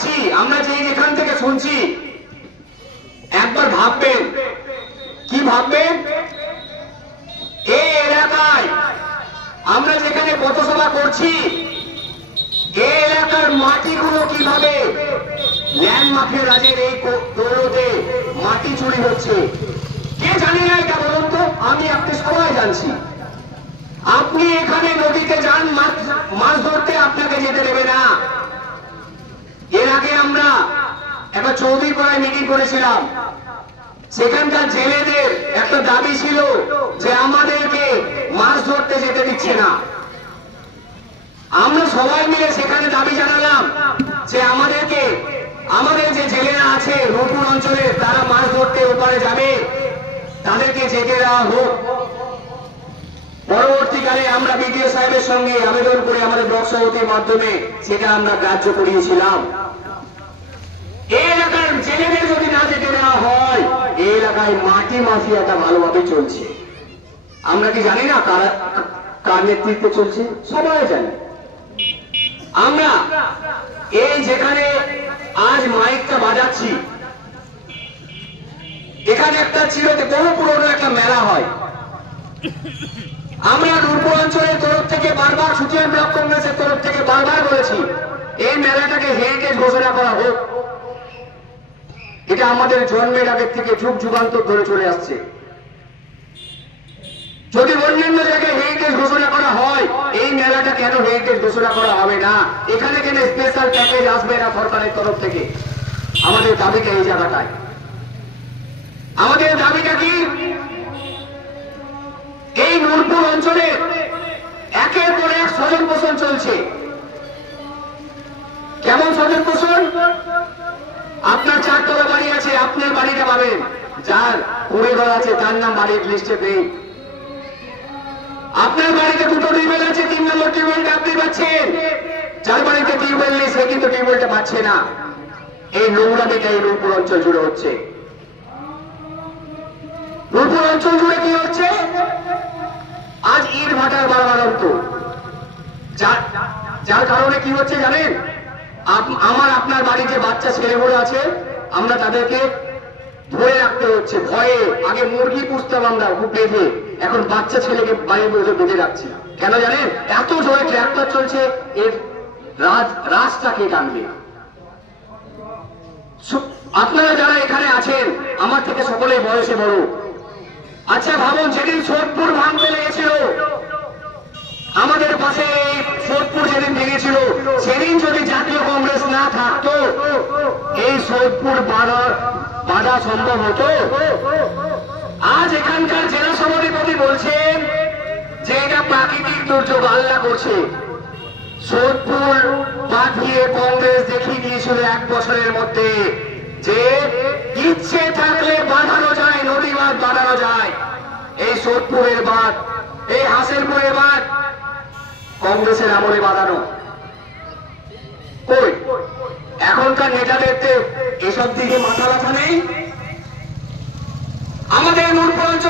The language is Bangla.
আছি, আমরা যেখান থেকে শুনছি, একবার ভাববেন, কি ভাববেন, এই এলাকায় আমরা যেখানে পথসভা করছি, এই এলাকার মাটিগুলো কিভাবে ল্যান্ড মাফিয়া রাজের এই দৌলতে মাটি চুরি হচ্ছে। কে জানি না এটা বলুন তো? আমি আপনি সবাই জানছি। আপনি এখানে নদীতে যান মাছ ধরতে, আপনাকে যেতে দেবে না। এর আগে আমরা একটা চৌধুরীপাড়ায় মিটিং করেছিলাম, সেখানকার জেলেদের একটা দাবি ছিল যে আমাদেরকে মাছ ধরতে যেতে দিচ্ছে না। আমরা সবাই মিলে সেখানে দাবি জানালাম যে আমাদের যে জেলেরা আছে রূপপুর অঞ্চলে, তারা মাছ ধরতে ওপারে যাবে, তাদেরকে যেতে দেওয়া হোক। পরবর্তীকালে আমরা বিডিও সাহেবের সঙ্গে আবেদন করে আমাদের ব্লক সভাপতির মাধ্যমে সেটা আমরা গ্রাহ্য করিয়েছিলাম। এই এলাকার জেলেদের যদি না যেতে দেওয়া হয়, এই এলাকায় মাটি মাফিয়াটা ভালোভাবে চলছে। আমরা কি জানি না কার নেতৃত্বে চলছে? সবাই জানি। আমরা এই যেখানে আজ মাইকটা বাজাচ্ছি, এখানে একটা বহু পুরনো একটা মেলা হয়। আমরা রূপপুর অঞ্চলের তরফ থেকে বারবার, সুচিয়ান ব্লক কংগ্রেসের তরফ থেকে বারবার বলেছি, এই মেলাটাকে হেরিটেজ ঘোষণা করা হোক। এটা আমাদের জন্মের আগের থেকে যুগ যুগান্তর ধরে চলে আসছে। যদি অন্যান্য জায়গায় হেরিটেজ ঘোষণা করা হয়, এই মেলাটা কেন হেরিটেজ ঘোষণা করা হবে না? এখানে কেন স্পেশাল প্যাকেজ আসবে না সরকারের তরফ থেকে? আমাদের দাবিটা এই জায়গাটায়। আমাদের দাবিটা কি? এই নূরপুর অঞ্চলে একের পর এক স্বজন পোষণ চলছে। কেমন স্বজন পোষণ? আপনার 4 তলা বাড়ি আছে, আপনার বাড়িটা পাবেন, যার কুড়ে ঘর আছে তার নাম বাড়ির লিস্টে নেই। আপনার বাড়িতে 2টো টিউবওয়েল আছে, 3 নম্বর টিউবওয়েলটা আপনি পাচ্ছেন, যার বাড়িতে টিউবওয়েল নেই সে কিন্তু টিউবওয়েলটা পাচ্ছে না। এই নোংরামিটা এই রূপপুর অঞ্চল জুড়ে হচ্ছে। রূপপুর অঞ্চল জুড়ে কি হচ্ছে? আজ ইট ভাটার বাড়াবাড়ন্ত, যার কারণে কি হচ্ছে জানেন? আপনার বাড়িতে বাচ্চা ছেলেগুলো আছে, আমরা তাদেরকে ধরে রাখতে হচ্ছে ভয়ে। আগে মুরগি পুষতাম আমরা খুব বেঁধে, এখন বাচ্চা ছেলেকে বাড়ির মধ্যে বেঁধে রাখছি। কেন জানেন? এত জোরে ট্র্যাক্টর চলছে, এর রাস্তা কে টানবে? আপনারা যারা এখানে আছেন, আমার থেকে সকলেই বয়সে বড়। আচ্ছা ভাবুন, যেদিন সোদপুর ভাঙতে লেগেছিল, আমাদের পাশে সোদপুর যেদিন ভেঙেছিল, সেদিন যদি জাতীয় কংগ্রেস না থাকতো, এই সোদপুর বাধা সম্ভব হতো? আজ এখানকার জেলা সভাপতি বলছেন যে এটা প্রাকৃতিক দুর্যোগ, আল্লাহ করছে। সোদপুর বাঁধিয়ে কংগ্রেস দেখিয়ে দিয়েছিল 1 বছরের মধ্যে যে ইচ্ছে থাকলে বাঁধানো যায়, নদী বাঁধ বাঁধানো যায়। এই সোদপুরের বাঁধ, এই হাসিরপুরের বাঁধ কংগ্রেসের আমলে বাঁধানো। কই এখনকার নেতাদের এসব দিকে মাথা ব্যথা নেই? আমাদের নূরপুর অঞ্চলে